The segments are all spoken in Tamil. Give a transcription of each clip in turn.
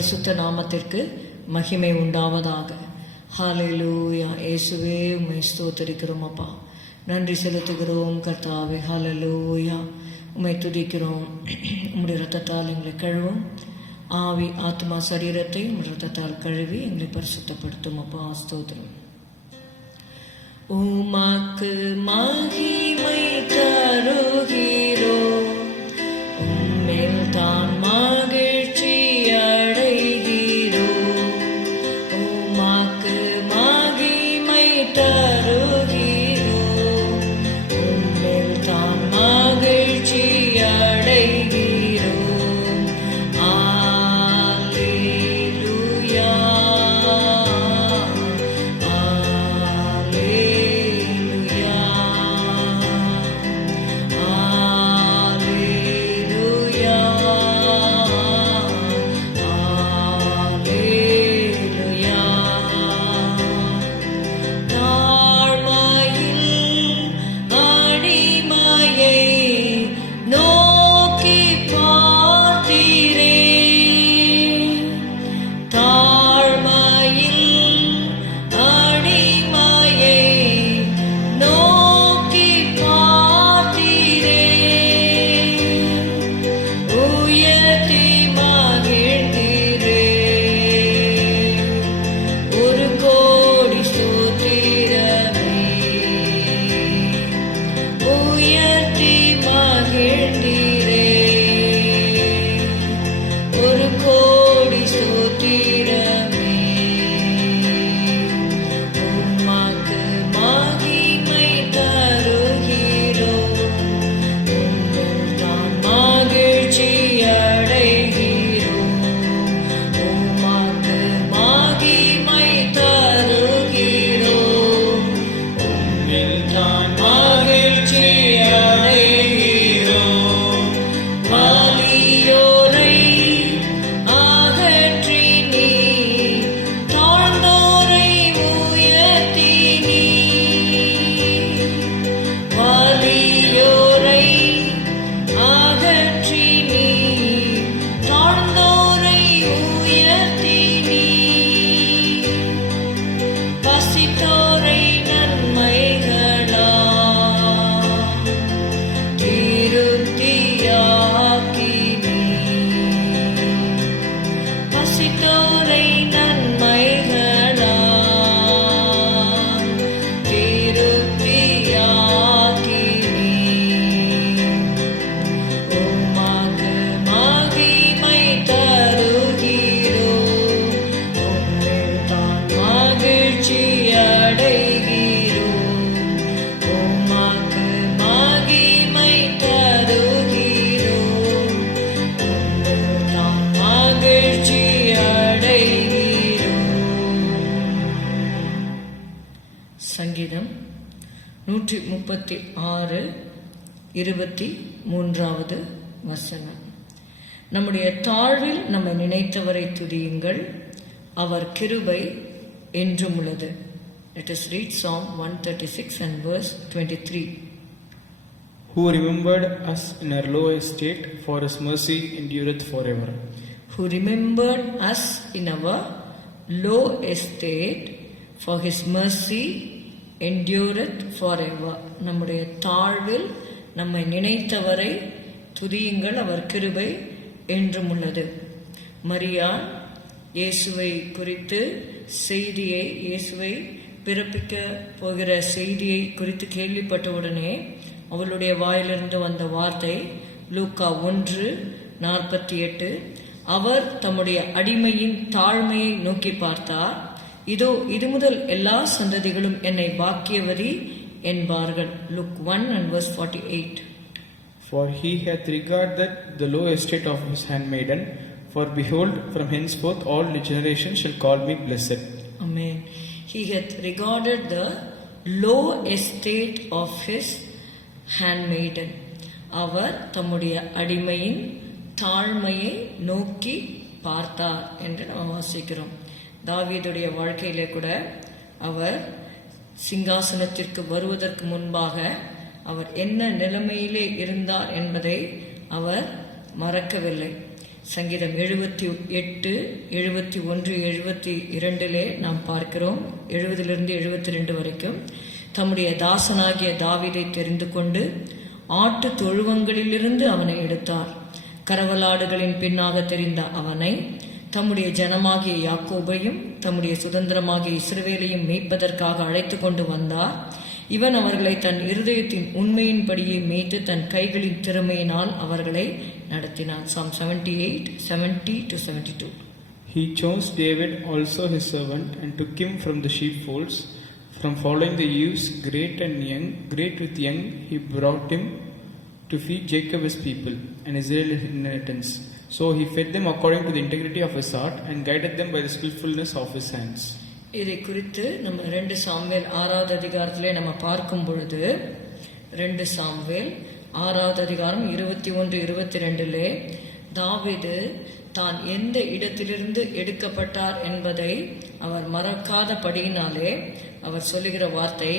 பரிசுத்த நாமத்திற்கு மகிமை உண்டாவதாக. ஹல்லேலூயா. இயேசுவே உம்மை ஸ்தோத்திரிக்கிறோம் அப்பா, நன்றி செலுத்துகிறோம் கர்த்தாவே. ஹல்லேலூயா. உம்மை துதிக்கிறோம். உம்முடைய இரத்தத்தால் எங்களை கழுவும். ஆவி ஆத்மா சரீரத்தை உம்முடைய இரத்தத்தால் கழுவி எங்களை பரிசுத்தப்படுத்தும் அப்பா. ஸ்தோத்திரம். உமக்கு மகிமை தருகிறோம், உம்மில் தான் மகிழ்ச்சி அடைகிறோம். உமக்கு மகிமை தருகிறோம், உம்மில் தான் மகிழ்ச்சி அடைகிறோம். அல்லேலூயா. சங்கீதம் 136:23 வசனம். நம்முடைய தாழ்வில் நம்மை நினைத்தவரை துதியுங்கள், அவர் கிருபை என்றும் உள்ளது. Let us read Psalm 136 and verse 23. Who remembered us in our low estate, for his mercy endureth forever. Who remembered us in our low estate, for his mercy endureth forever. நம்முடைய தாழ்வில் நம்மை நினைத்தவரை துதியுங்கள், அவர் கிருபை என்றும் உள்ளது. மரியா இயேசுவை குறித்து செய்தியை, இயேசுவை பிறப்பிக்க போகிற செய்தியை குறித்து கேள்விப்பட்டவுடனே அவளுடைய வாயிலிருந்து வந்த வார்த்தை லூக்கா 1:48. அவர் தம்முடைய அடிமையின் தாழ்மையை நோக்கி பார்த்தார். இதோ இது முதல் எல்லா சந்ததிகளும் என்னை பாக்கியவதி என்பார்கள். Luke 1 and verse 48. For he hath regarded the low estate of his handmaiden, for behold, from henceforth all generations shall call me blessed. Amen. He hath regarded the low estate of his handmaiden. அவர் தம்முடைய அடிமையின் தாழ்மையை நோக்கி பார்த்தார் என்று நாம் வாசிக்கிறோம். தாவீதுடைய வாழ்க்கையிலே கூட அவர் சிங்காசனத்திற்கு வருவதற்கு முன்பாக அவர் என்ன நிலைமையிலே இருந்தார் என்பதை அவர் மறக்கவில்லை. சங்கீதம் 78, 71, 72 நாம் பார்க்கிறோம். 70 72 வரைக்கும். தம்முடைய தாசனாகிய தாவீதை தெரிந்து கொண்டு ஆட்டு தொழுவங்களிலிருந்து அவனை எடுத்தார். கரவலாடுகளின் பின்னாக தெரிந்த அவனை தம்முடைய ஜனமாகிய யாக்கோபையும் தம்முடைய சுதந்திரமாகிய இஸ்ரவேலையும் மேய்ப்பதற்காக அழைத்து கொண்டு வந்தார். இவன் அவர்களை தன் இருதயத்தின் உண்மையின்படியே மேய்த்து தன் கைகளின் திறமையினால் அவர்களை நடத்தினான். Psalm 78, 70-72. He chose David also his servant, and took him from the sheepfolds, from following the ewes, great with young, he brought him to feed Jacob his people, and Israel his inheritance. So he fed them according to the integrity of his heart, and guided them by the skillfulness of his hands. இதை குறித்து நம்ம 2 சாமுவேல் 6வது அதிகாரத்திலே நம்ம பார்க்கும் பொழுது 2 சாமுவேல் 6வது அதிகாரம் 21, 22 தாவீது தான் எந்த இடத்திலிருந்து எடுக்கப்பட்டார் என்பதை அவர் மறக்காதபடியினாலே அவர் சொல்லுகிற வார்த்தை,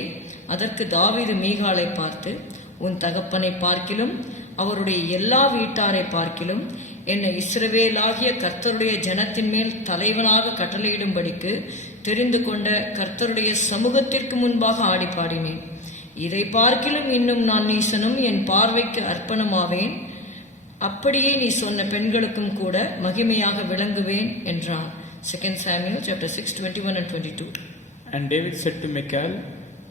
அதற்கு தாவீது மீகாலை பார்த்து, உன் தகப்பனை பார்க்கிலும் அவருடைய எல்லா வீட்டாரை பார்க்கிலும் என்னை இஸ்ரவேலாகிய கர்த்தருடைய ஜனத்தின் மேல் தலைவனாக கட்டளையிடும்படிக்கு தெரிந்து கொண்ட கர்த்தருடைய சமூகத்திற்கு முன்பாக ஆடி பாடினேன். இதை பார்க்கிலும் இன்னும் நான் நீசனும் என் பார்வைக்கு அர்ப்பணமாவேன். அப்படியே நீ சொன்ன பெண்களுக்கும் கூட மகிமையாக விளங்குவேன் என்றான். 2 Samuel chapter 6, 21 and 22. And David said to Michal,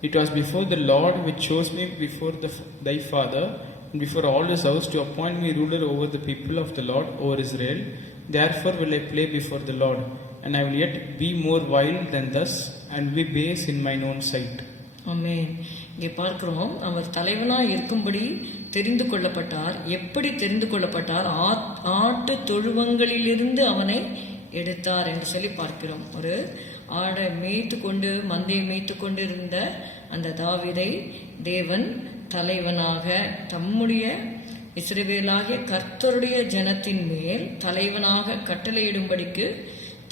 it was before the Lord which chose me before thy father, and before all his house, to appoint me ruler over the people of the Lord, over Israel. Therefore will I play before the Lord, and I will yet be more vile than thus, and be base in mine own sight. ஆமென். இங்கே பார்க்கிறோம், அவர் தலைவனாய் இருக்கும்படி தெரிந்து கொள்ளப்பட்டார். எப்படி தெரிந்து கொள்ளப்பட்டார்? ஆட்டு தொழுவங்களிலிருந்து அவனை எடுத்தார் என்று சொல்லி பார்க்கிறோம். ஒரு ஆடை மேய்த்து கொண்டு மந்தையை மேய்த்து கொண்டு இருந்த அந்த தாவீதை தேவன் தலைவனாக தம்முடைய இஸ்ரவேலாகிய கர்த்தருடைய ஜனத்தின் மேல் தலைவனாக கட்டளையிடும்படிக்கு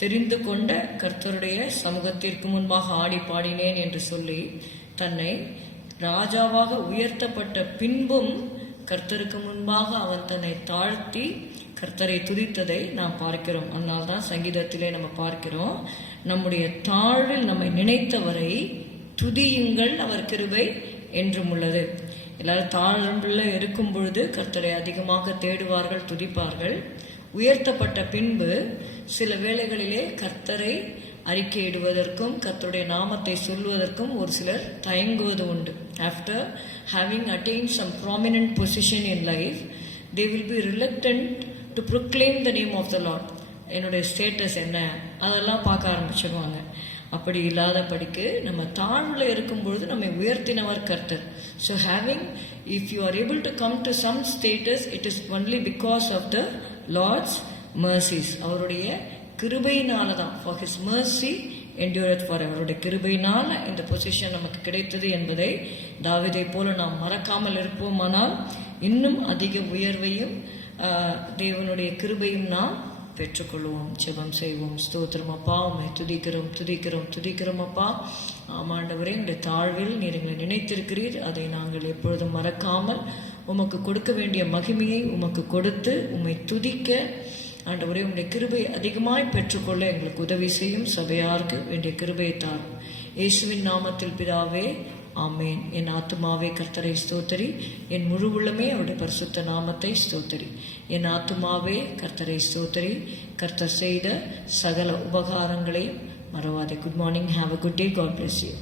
தெரிந்து கொண்ட கர்த்தருடைய சமூகத்திற்கு முன்பாக ஆடி பாடினேன் என்று சொல்லி தன்னை ராஜாவாக உயர்த்தப்பட்ட பின்பும் கர்த்தருக்கு முன்பாக அவன் தன்னை தாழ்த்தி கர்த்தரை துதித்ததை நாம் பார்க்கிறோம். அதனால்தான் சங்கீதத்திலே நம்ம பார்க்கிறோம், நம்முடைய தாழ்வில் நம்மை நினைத்தவரை துதியுங்கள், அவர் கிருபை என்றும் உள்ளது. எல்லாரும் தாழ்வுல இருக்கும் பொழுது கர்த்தரை அதிகமாக தேடுவார்கள், துதிப்பார்கள். உயர்த்தப்பட்ட பின்பு சில வேளைகளிலே கர்த்தரை அறிக்கையிடுவதற்கும் கர்த்தருடைய நாமத்தை சொல்வதற்கும் ஒரு சிலர் தயங்குவது உண்டு. After having attained some prominent position in life, they will be reluctant to proclaim the name of the Lord. என்னுடைய ஸ்டேட்டஸ் என்ன, அதெல்லாம் பார்க்க ஆரம்பிச்சிடுவாங்க. அப்படி இல்லாதபடிக்கு நம்ம தாழ்வில் இருக்கும்பொழுது நம்மை உயர்த்தினவர் கர்த்தர். So having, if you are able to come to some status, it is only because of the lord's mercies. அவருடைய கிருபையினால தான். for his mercy endureth forever. அவருடைய கிருபையினால இந்த பொசிஷன் நமக்கு கிடைத்தது என்பதை தாவீதை போல நாம் மறக்காமல் இருப்போமானால் இன்னும் அதிக உயர்வையும் தேவனுடைய கிருபையும் நாம் பெற்றுக்கொள்வோம். ஜெபம் செய்வோம். ஸ்தோத்திரம் அப்பா, உம்மை துதிக்கிறோம் அப்பா. ஆமாண்டவரே, உடைய தாழ்வில் நீர் எங்களை நினைத்திருக்கிறீர். அதை நாங்கள் எப்பொழுதும் மறக்காமல் உமக்கு கொடுக்க வேண்டிய மகிமையை உமக்கு கொடுத்து உம்மை துதிக்க ஆண்டவரே உம்முடைய கிருபை அதிகமாய் பெற்றுக்கொள்ள எங்களுக்கு உதவி செய்யும். சபையாருக்கு வேண்டிய கிருபையை தாரும். இயேசுவின் நாமத்தில் பிதாவே, ஆமேன். என் ஆத்துமாவே கர்த்தரை ஸ்தோத்தரி, என் முழு உள்ளமே அவருடைய பரிசுத்த நாமத்தை ஸ்தோத்தரி. என் ஆத்துமாவே கர்த்தரை ஸ்தோத்தரி, கர்த்தர் செய்த சகல உபகாரங்களையும் மறவாதே. Good morning. Have a good day. God bless you.